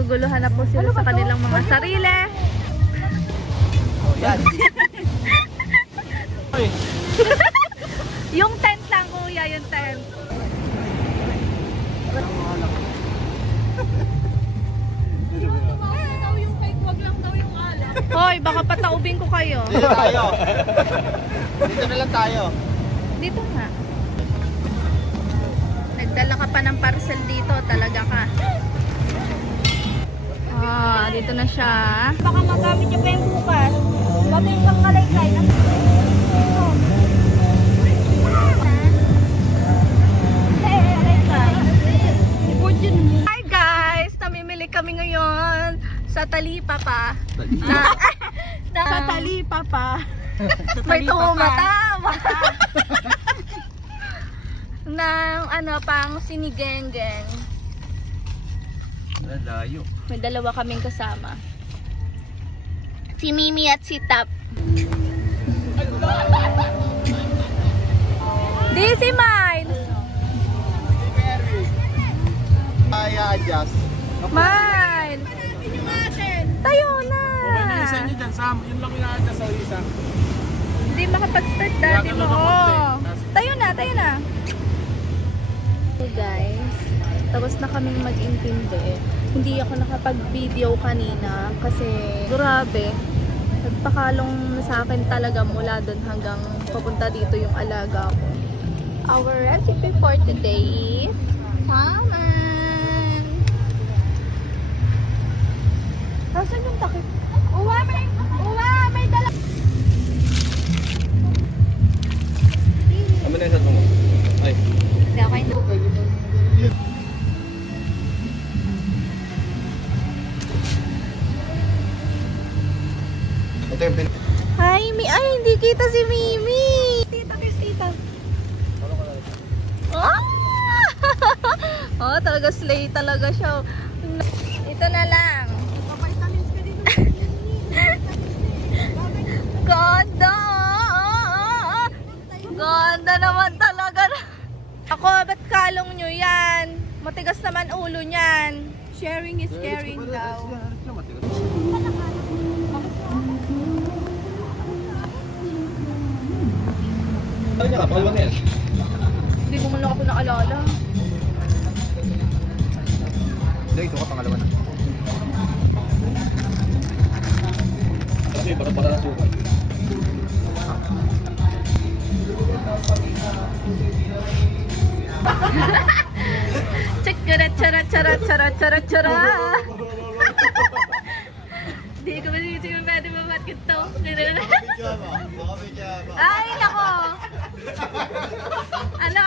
naguguluhan na po sila sa kanilang mga sarili. Yung tent lang, kuya, yung tent. Hoy, baka pataubin ko kayo. Dito tayo. Dito na lang tayo. Dito nga. Nagdala ka pa ng parcel dito, talaga ka. Ah, dito na siya. Baka magamit niya pa yung bukas. Ba't yung pang kalaykay? Hi guys! Namimili kami ngayon sa Talipapa. Sa Talipapa. May tumatawa. Ng ano pang sinigeng-geng. Layo. May dalawa kaming kasama. Si Mimi at si Tap. Di si Miles. Ay, adjust. Miles. Tayo na. Okay na isa nyo dyan, Sam. Yun lang yung sa isa. Hindi makapag-start daddy mo. Tayo na, tayo na. So guys, tapos na kaming mag-intindi. Hindi ako nakapag-video kanina kasi grabe. Nagpakalong sa akin talaga mula doon hanggang papunta dito yung alaga ko. Our recipe for today is salmon. Nasaan yung takip? May dala. Ano na yung sa tungo? Ay. Hindi ako ino. Ito yung pin... Hi, ay hindi kita si Mimi. Tita, tita. Ah! Oh, talaga slay talaga siya. Ito na lang. Ganda! Ganda naman talaga. Ako, ba't kalong nyo yan? Matigas naman ulo niyan. Sharing is caring daw. Ano niya ka? Pangalawa na yan? Hindi mo man lang ako naalala. Hindi, ito ka pangalawa na. Kasi para na suka. Check chara chara chara chara chara chara. Di ko masisig pwede mamatkin to. Ay, nako. Ano?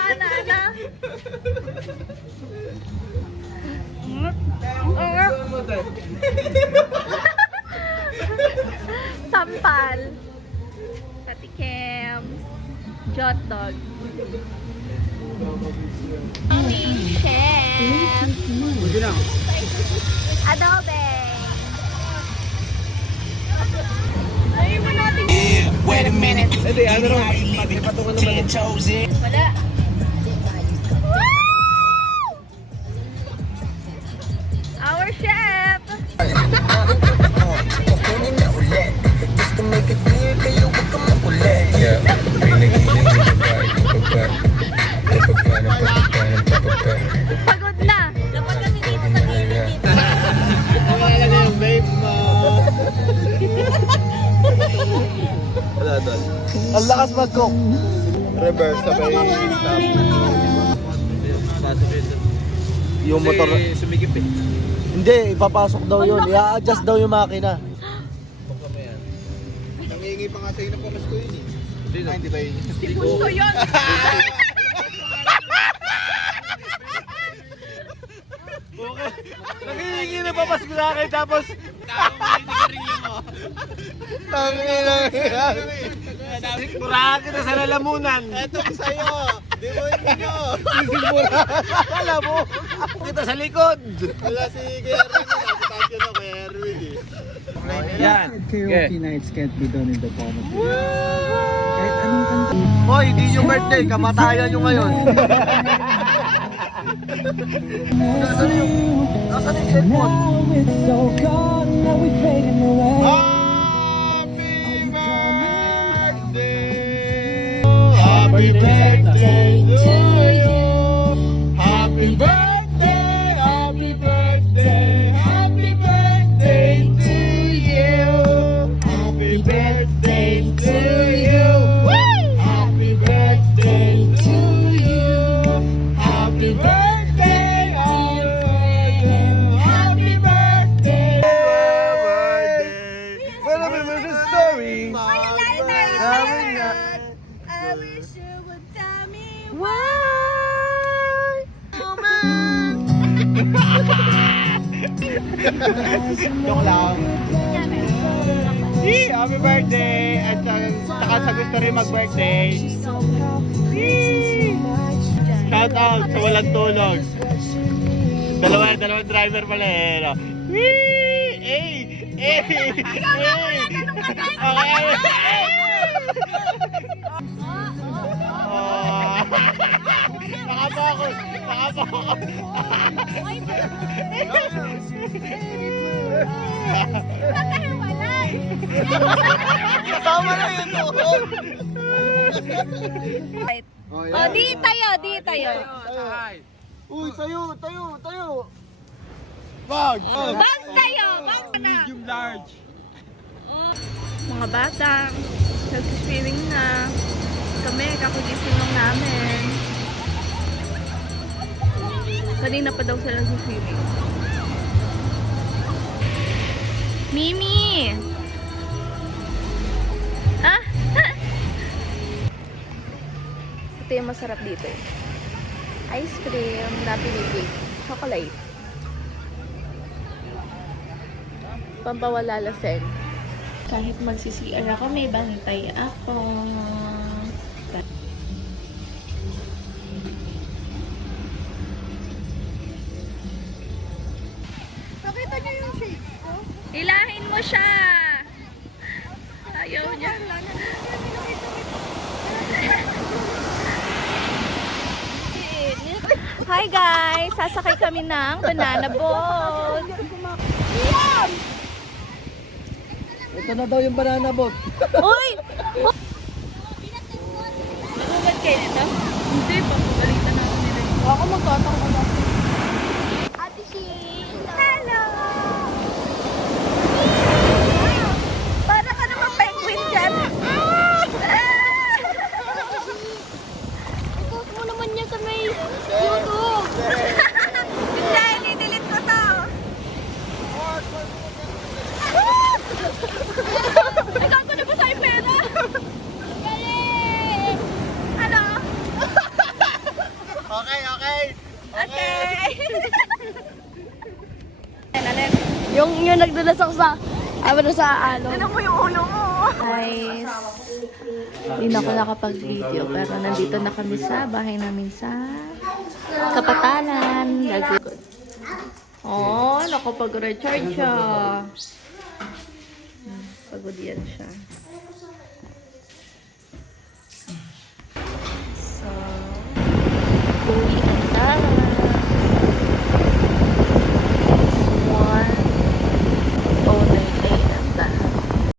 Sampal. Katikem. Jot dog. Chef. Pwede na. Adobe. Wait a minute. Hindi, ano rin? Hindi patungan naman. Wala. Our chef. Pagod na. Dapat kasi dito sa gilid. Wala na yung babe mo. Wala doon. Ang lakas mag-cook. Reverse sabay stop. Yung motor. Sumigip eh. Hindi, ipapasok daw yun. I-adjust daw yung makina. Nangingi pa nga sa'yo na pamas ko yun eh. Hindi ba yun? Si Puso yun. Nangingi na pamas ko sa akin tapos... Tangina Murahan kita sa lalamunan. Ito sa'yo. Di mo hindi nyo. Alam mo. Kita sa likod. Wala si Kerwin. Nakastasyon na kay Erwin eh. Yan. Karaoke nights can't be done in the palm of your hand. Kahit anong kanta. Hoy, di yung birthday. Kamatayan nyo ngayon. Nasaan yung cellphone? Now it's so gone, now we're fading away. Happy birthday to you. Happy birthday, happy birthday, happy birthday to you. Happy birthday to you. Happy birthday to you. Happy birthday, happy birthday. Well, I'm in the story. I wish you would tell me Why? Joke lang. Happy birthday! At saka sa gusto rin mag-birthday. Shout out sa walang tulog. Dalawang driver pala eh. No? Nakapokos! Kasama na yun doon! Oh, di tayo. Uy, tayo! Bag! Bags tayo, bags na. Medium large. Mga bata, nag-swimming na. Kami, kakugising lang namin. Kanina pa daw sila nag-swimming. Mimi! Ha? Ito yung masarap dito. Ice cream na pinipig. Chocolate. Pampawala laseng. Kahit magsi-CR ako, may bantay ako. Pakita niyo yung shades ko. Hilahin mo siya! Ayaw niya. Hi guys! Sasakay kami ng banana boat. Ito na daw yung banana boat. Uy! Magugad kayo nito? Hindi, pagpagalitan natin nila. Ako magtatakbo na. Ate Shi. Hello. Para ka naman penguin dyan. Ipos mo naman niya sa may YouTube. Hindi, delete ko to. Ikaw ko na ba sa'yo pera? Galing. Ano? Okay. Okay. Yung nagdulas ako sa ano. Ano mo yung ulo mo? Guys, hindi na ako nakapag-video pero nandito na kami sa bahay namin sa Kapatalan. Lagod. Oh, nakapag-recharge siya. Pagod yan siya.